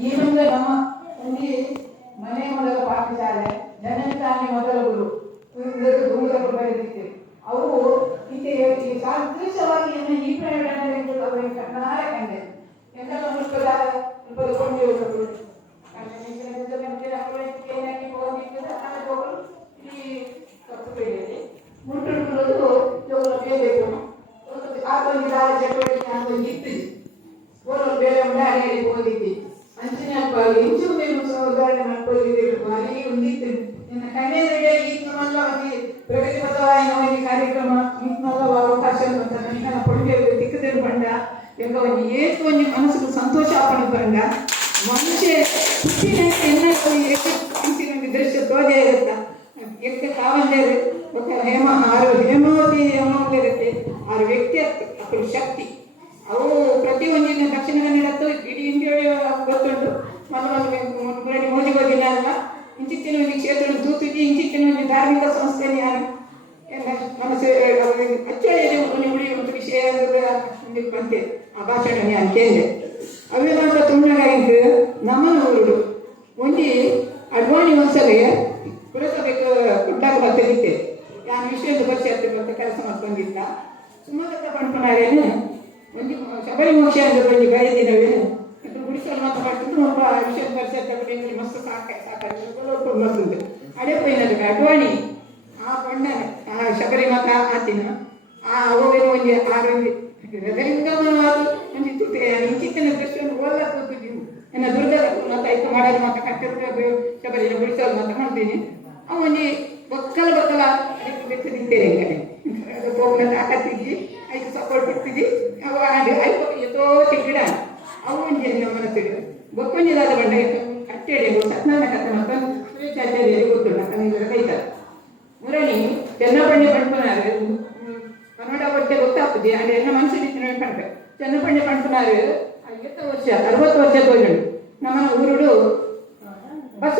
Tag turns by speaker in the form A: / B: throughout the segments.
A: ಈ ಮುಂದೆ ನಮ್ಮ ಇಲ್ಲಿ ಮನೆ ಮೊದಲ ಪಾಠಶಾಲೆ ಜನನಿತಾನೆ ಮೊದಲ ಗುರು. ಇದಕ್ಕೆ ದೂರಗಳು ಅವರು ಅವು ಇದೆ ಈ ಸಾದೃಶ್ಯವಾಗಿ ಏನು ಈ ಪ್ರಯೋಜನದಿಂದ ಅವರಿಗೆ ಕಣ್ಣಾರೆ ಕಂಡೆ. ಎಂತೆಲ್ಲ ಮುಷ್ಕರ ಸ್ವಲ್ಪ ಇನ್ನು ಕನ್ಯರಿಗೆ ಇಂಥವೆಲ್ಲ ಪ್ರಗತಿ ಬದಲಾಯಿನ ಒಂದು ಕಾರ್ಯಕ್ರಮ ಇಂಥವೆಲ್ಲ ಅವಕಾಶಗಳು ಅಂತ ನಿನ್ನ ಪಡುಗೆ ದಿಕ್ಕದಿರು ಬಂಡ యొక్క ఏదో మనసుకు సంతోషాపణ పరంగా మనిషి పుట్టిన ఎన్నడూ ఎక్కడ దృశ్య తోజేయత ఎక్కడ కావలేదు ಒಟ್ಟ ಹೇಮ ఆరు హేమావతి హేమావతి ఆరు వ్యక్తి అప్పుడు ಶಕ್ತಿ. ಅವು ಪ್ರತಿ ಒಂದಿನ ದಕ್ಷಿಣ ಕನ್ನಡದ್ದು ಇಡೀ ಇಂಡಿಯಾ ಗೊತ್ತುಂಟು. ಮೊದಲು ಮುನ್ಗುಳಿ ಮೋದಿ ಹೋಗಿಲ್ಲ ಅಲ್ಲ ಇಂಚಿತ್ತಿನ ಒಂದು ಕ್ಷೇತ್ರ ತೂತಿದ್ದಿ ಇಂಚಿತ್ತಿನ ಒಂದು ಧಾರ್ಮಿಕ ಸಂಸ್ಥೆ ಯಾರು? ಎಲ್ಲ ಮನಸ್ಸು ಅಚ್ಚಳಿಯಲ್ಲಿ ಉಳಿ ಒಂದು ವಿಷಯ ಬಂತೆ. ಆ ಭಾಷಣ ಅಂತೇಳಿ ಅವೆಲ್ಲ ತುಂಡಗ ನಮ್ಮ ಊರುಡು ಒಂದಿ ಅಡ್ವಾಣಿ ಒಂದ್ಸಲ ಪುರಸಭೆಗೆ ಕುಡ್ಡಾಗ ಬರ್ತಿದ್ದೆ ಯಾರು ವಿಷಯದ ಪರಿಚಯ ಅಂತ ಕೆಲಸ ಮಾಡ್ಕೊಂಡಿದ್ದ. ಸುಮಾರು ಪಂಪನಾರೇನು ಒಂದು ಶಬರಿ ಮೋಕ್ಷ ಅಂದ್ರೆ ಒಂದು ಬೈದಿನವೇನು ಆತಿನ ಆ ಅವೇನು ಒಂದು ಆರೋಗ್ಯ. ಗಂಗಮ್ಮನವಾದ ಒಂದು ತುಟಿ ಇಂಚಿತ್ತಿನ ದೃಶ್ಯವನ್ನು ಓಲ್ಲ ಕೂತಿದ್ದೀವಿ ನನ್ನ ದುರ್ಗದ ಮತ ಇತ್ತು ಮಾಡೋದು ಮಾತ ಕಟ್ಟಿರ್ಬೇಕು ಶಬರಿನ ಗುಡಿಸಲು ಮಾತ ಮಾಡ್ತೀನಿ. ಅವ ಒಂದು ಬಕ್ಕಲ ಬಕ್ಕಲ ಬೆಚ್ಚದಿತ್ತೇನೆ ಕಡೆ ಗೋಪನ ಹಾಕತ್ತಿದ್ದಿ ಐದು ಸಪೋರ್ಟ್ ಬಿಡ್ತಿದ್ದಿ. ಅವ ಐದು ಎಷ್ಟೋ ಗಿಡ. ಅವು ನಮ್ಮ ಮನಸ್ಸಿಗೆ ಬೊಕ್ಕೊಂಜಿದಾದ ಬಂಡ ಕಟ್ಟೆಡೆ ಸತ್ನಾನ ಕಥೆ ಮತ್ತು ಶ್ರೀಚಾಚಾರ್ಯ ಗೊತ್ತುಂಟ ಕನ್ನಡ ಕೈತಾರೆ ಮುರಳಿ ಚೆನ್ನಪಣ್ಣೆ ಪಂಪನಾರು ಕನ್ನಡ ಒಟ್ಟೆ ಗೊತ್ತಾಗ್ತದೆ ಅಲ್ಲಿ ಎಲ್ಲ ಮನಸ್ಸಿನ ಕಾಣ್ಬೇಕು ಚೆನ್ನಪಣ್ಣೆ ಪಂಪನಾರು ಐವತ್ತು ವರ್ಷ ಅರವತ್ತು ವರ್ಷ ಹೋಗಲು ನಮ್ಮ ಊರುಡು ಬಸ್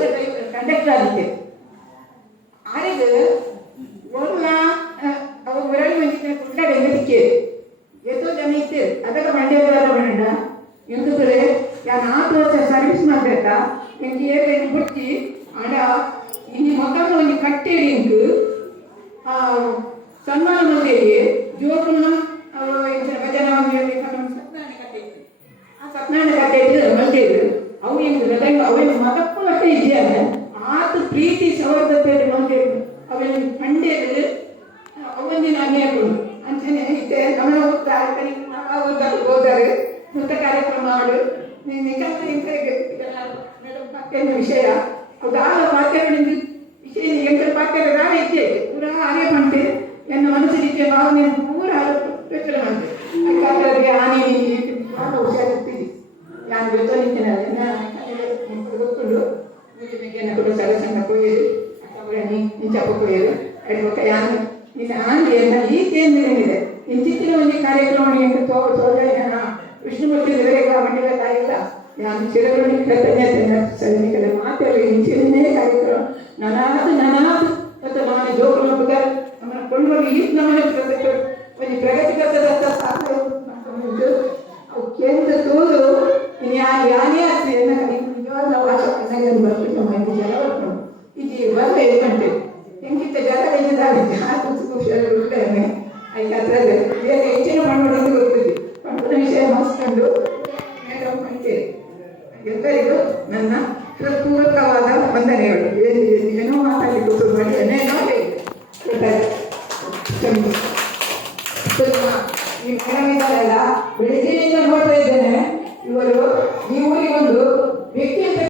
A: ಕಂಡಕ್ಟರ್ ಆಗಿದ್ದೆ ಆರಿಗೆ ಒಂದು ಅವ ಮುರಳಿ ಮಂಚಿನ ಕುಳ್ಳಾಡ ಎಂಗದಿಕ್ಕೆ ಎಷ್ಟೋ ಜನ ಇತ್ತೆ ಅದಕ್ಕೆ ಮಂಡ್ಯದ ಬೇಡ ಎಂದ್ರೆ ಯಾ ನಾಲ್ಕು ವರ್ಷ ಸರ್ವಿಸ್ ಮಾಡ್ಬೇಕಾ ಎಂಗೆ ಕಟ್ಟೆ ಇದ್ದು ಮಂದಿರು ಅವು ಏನು ಹೃದಯ ಅವೇನು ಅಷ್ಟೇ ಇದೆಯಲ್ಲ? ಆತ ಪ್ರೀತಿ ಸೌಹಾರ್ದತೆ ಮಂದಿರು ಅವೇನು ಮಂಡ್ಯರು ಅವೊಂದಿನ ಅನ್ಯಾಯಗಳು ಅಂತಾನೆ ಇತ್ತೆ ನಮ್ಮ ನಾವು ಹೋದರೆ ನೃತ್ಯ ಕಾರ್ಯಕ್ರಮ ಮಾಡು ನಿಜಾಂತ ಮೇಡಮ್ ಪಾಠ್ಯನ ವಿಷಯ. ಅದಾದ ಆಗ ಪಾಠ್ಯಗಳಿಂದ ವಿಷಯ ಎಂಟು ಪಾಠ್ಯಗಳು ನಾವೇ ಇಚ್ಛೆ ಪೂರಾ ಹಾಗೆ ಮಾಡ್ತೆ ನನ್ನ ಮನಸ್ಸಿಗೆ ಭಾವನೆ ಪೂರ ಯೋಚನೆ ಮಾಡ್ತೆ. ಭಾಳ ಹುಷಾರಿರ್ತೀವಿ ನಾನು ಗೊತ್ತಿದ್ದೇನೆ ಗೊತ್ತುಂಡು ನಿಮಗೆ ಕೂಡ ಸಲಸಂಗ ಕೊಯ್ಯರು ಅಥವಾ ನೀ ನಿಂಚಪ್ಪ ಕೊಯ್ಯರು ಅಡ್ವೊಕ ಯಾನು ನಿನ್ನ ಆಂಡಿಯನ್ನ ಈ ಕೇಂದ್ರವಿದೆ ಇಂಚಿತ್ತಿನ ಒಂದು ಕಾರ್ಯಕ್ರಮ ಎಂದು ತೋ ತೋಜನ ವಿಷ್ಣುಮೂರ್ತಿ ದೇವರಿಗೆ ಮಂಡಿಲ ತಾಯಿಲ್ಲ ನಾನು ಚಿರಗಣಿ ಕೃತಜ್ಞತೆ ಸೈನಿಕರ ಮಾತೆಲ್ಲ ಇಂಚಿನೇ ಕಾರ್ಯಕ್ರಮ ನನಾದು ನನಾದು ಮತ್ತು ನಾನು ಜೋಗುಲ ಬುಧರ್ ನಮ್ಮನ್ನ ಕೊಳ್ಳುವಾಗ ಈ ನಮ್ಮನೆ ಅಲ್ಲವೇ ಕಂಟೆ ಹೆಂಗಿತ್ತ ಜಾಗ ಏನಿದ್ದಾವೆ ಖುಷಿಯಾಗಿರುತ್ತೇನೆ ಅದಕ್ಕೆ ಅದರಲ್ಲೇ ಬೇರೆ ಹೆಚ್ಚಿನ ಪಂಡುಗಳನ್ನು ಗೊತ್ತಿದೆ ಪಂಡುನ ವಿಷಯ ಮಾಡಿಸ್ಕೊಂಡು ಮೇಡಮ್ ಕಂಟೆ ಎಲ್ಲರಿಗೂ ನನ್ನ ಹೃತ್ಪೂರ್ವಕವಾದ ವಂದನೆಗಳು. ಏನು, ಏನೋ ಮಾತಾಡಲಿಕ್ಕೆ ಶುರು ಮಾಡಿ. ಏನೇನೋ ಈ ಮೇಡಮ್ ಇದ್ದಾರಲ್ಲ ಬೆಳಿಗ್ಗೆಯಿಂದ ನೋಡ್ತಾ ಇದ್ದೇನೆ. ಇವರು ಈ ಊರಿಗೊಂದು ವ್ಯಕ್ತಿ